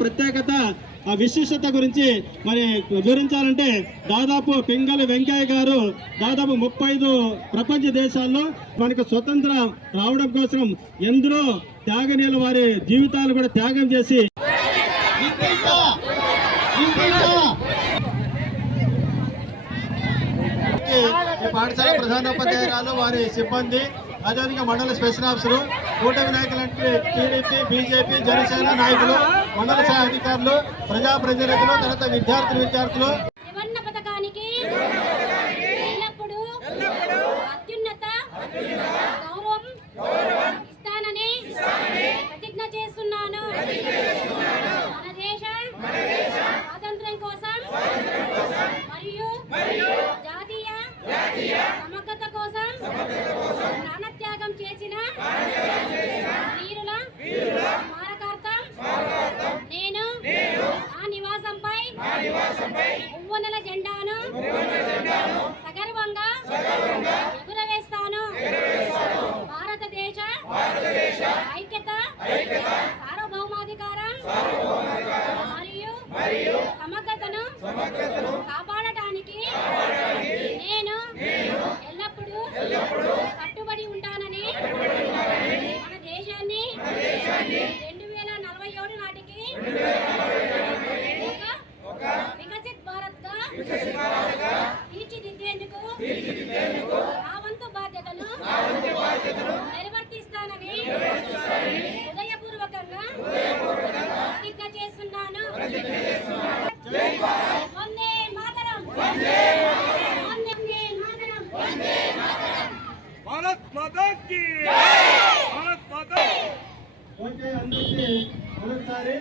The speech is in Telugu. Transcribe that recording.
ప్రత్యేకత, ఆ విశిష్టత గురించి మరి వివరించాలంటే దాదాపు పింగళి వెంకయ్య గారు దాదాపు 35 ప్రపంచ దేశాల్లో మనకు స్వతంత్రం రావడం కోసం ఎందరో త్యాగనీయుల వారి జీవితాలు కూడా త్యాగం చేసి పాఠశాల ప్రధానోపాధ్యాయురాలు వారి సిబ్బంది, అదేవిధంగా మండల స్పెషల్ ఆఫీసరు, కూటమి నాయకులంటే టీడీపీ, బీజేపీ, జనసేన నాయకులు, మండల స్థాయి అధికారులు, ప్రజాప్రతినిధులు, తర్వాత విద్యార్థులు పథకానికి ఎల్లప్పుడూ అత్యున్నత గౌరవం ఇస్తానని ప్రతిజ్ఞ చేస్తున్నాను. మన దేశ స్వాతంత్ర్యం కోసం మరియు జాతీయ సమగ్రత కోసం ప్రాణత్యాగం చేసిన వీరుల స్మారకార్థం నేను నా నివాసంపై పువ్వునెల జెండాను సగర్వంగా ఎగురవేస్తాను. భారతదేశ ఐక్యత, సార్వభౌమాధికారం మరియు సమగ్రతను కాపాడటానికి నేను ఎల్లప్పుడూ కట్టుబడి ఉంటానని మన దేశాన్ని 2047 నాటికి ఒక వికసిత్ భారత్ గా తీర్చిదిద్దేందుకు నా వంతు బాధ్యతను నిర్వర్తిస్తానని హృదయపూర్వకంగా ప్రతిజ్ఞ చేస్తున్నాను. వందే మాతరం. భారత్ మాతా కీ. భారత్ మాతా. ఓకే, అందరికీ మరొకసారి